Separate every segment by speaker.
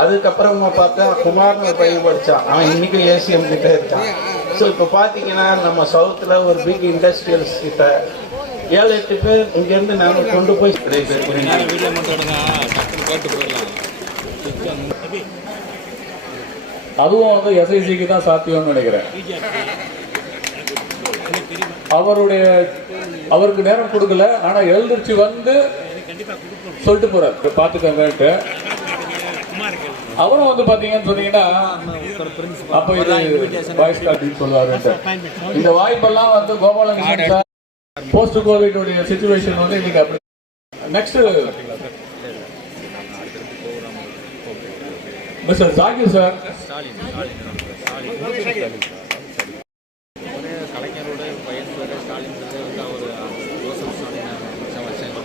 Speaker 1: அதுக்கப்புறமா பார்த்தா குமார்னு ஒரு பையன் படிச்சான். அவன் இன்னைக்கும் ஏசிஎம் கிட்ட இருக்கான். ஸோ இப்போ பார்த்தீங்கன்னா நம்ம சவுத்தில் ஒரு பிக் இண்டஸ்ட்ரியல்ஸ் கிட்ட ஏழு எட்டு பேர் இங்கேருந்து நாங்கள் கொண்டு போய்
Speaker 2: அதுவும் வந்து எஸ்ஐசிக்கு தான் சாத்தியம்னு நினைக்கிறேன். அவருடைய அவருக்கு நேரம் கொடுக்கல ஆனா எழுந்திருச்சு வந்து சொல்லிட்டு போறாரு. பாத்துக்கங்கன்ட்டு. அவரும் வந்து பாத்தீங்கன்னு சொன்னீங்கன்னா அப்ப இது வாய்ஸ் கார்டின்னு சொல்லுவாருன்ட்டு இந்த வாய்ப்பெல்லாம் வந்து கோபாலகிருஷ்ணன் சார் போஸ்ட் கோவிட் உடைய சுச்சுவேஷன் வந்து இன்னைக்கு அப்படி. நெக்ஸ்ட் மிஸ்டர் ஜாகிர் சார்
Speaker 3: கலைஞரோட பையன் ஸ்டாலின் வந்து அவர் ஜோசப் ஸ்டாலின்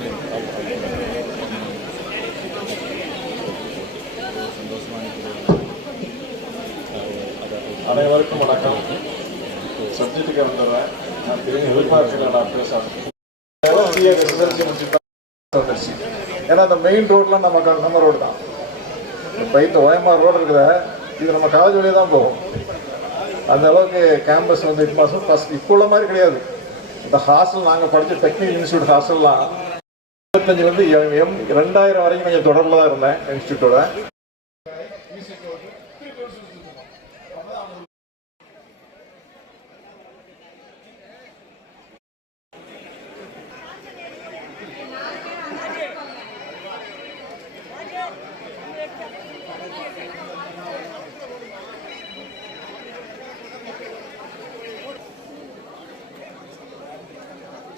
Speaker 4: அனைவருக்கும் வணக்கம். சப்ஜெக்டுக்கு வந்துடுறேன் நான் தெரிஞ்சு எதிர்பார்க்கல நான் பேசுறேன் ஏன்னா அந்த மெயின் ரோட்லாம் நம்ம க- நம்ம ரோடு தான். இப்போ இந்த ஓஎம்ஆர் ரோடு இருக்கிற இது நம்ம காலேஜ் வழியே தான் போகும். அந்த அளவுக்கு கேம்பஸ் வந்து இது மாதம் ஃபஸ்ட் இப்போ உள்ள மாதிரி கிடையாது. இந்த ஹாஸ்டல் நாங்கள் படித்த டெக்னிக்கல் இன்ஸ்டியூட் ஹாஸ்டல்லாம் இருபத்தஞ்சிலேருந்து எம் எம் ரெண்டாயிரம் வரைக்கும் கொஞ்சம் தொடர்பில் தான் இருந்தேன் இன்ஸ்டியூட்டோட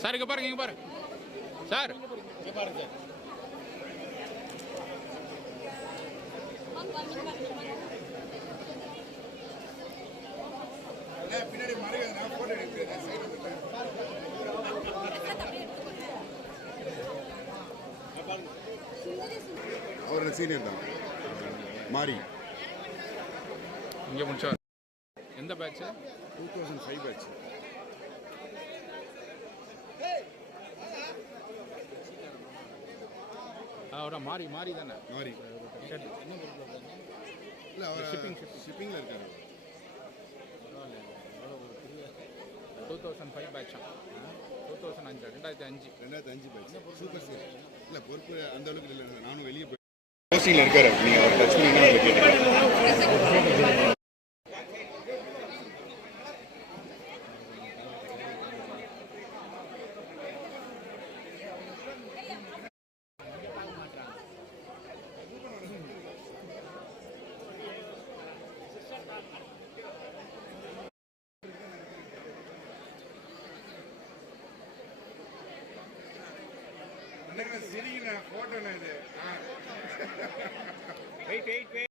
Speaker 3: சார் இங்க பாருங்க இங்க பாருங்க. சார்.
Speaker 5: அவரோட சீனியர் தான். மாறி.
Speaker 3: இங்க முடிச்சா எந்த batch
Speaker 5: two thousand five batch
Speaker 3: அவரை? மாறி மாறி தானே?
Speaker 5: மாறி. இல்லை அவர் ஷிப்பிங் ஷிப்பிங்கில் இருக்காரு.
Speaker 3: டூ தௌசண்ட் ஃபைவ் பேட்சா டூ தௌசண்ட் அஞ்சு ரெண்டாயிரத்தி அஞ்சு.
Speaker 5: ரெண்டாயிரத்தி அஞ்சு பேட்ச் சூப்பர் சார் இல்லை பொறுப்பு அந்த அளவுக்கு இல்லை. நானும் வெளியே போய் போஸ்டிங்கில் இருக்காரு. நீங்கள் அவர் டச் பண்ணிங்கன்னா கேட்டுக்கலாம்
Speaker 6: சிரிக்கிற போட்டோ இது.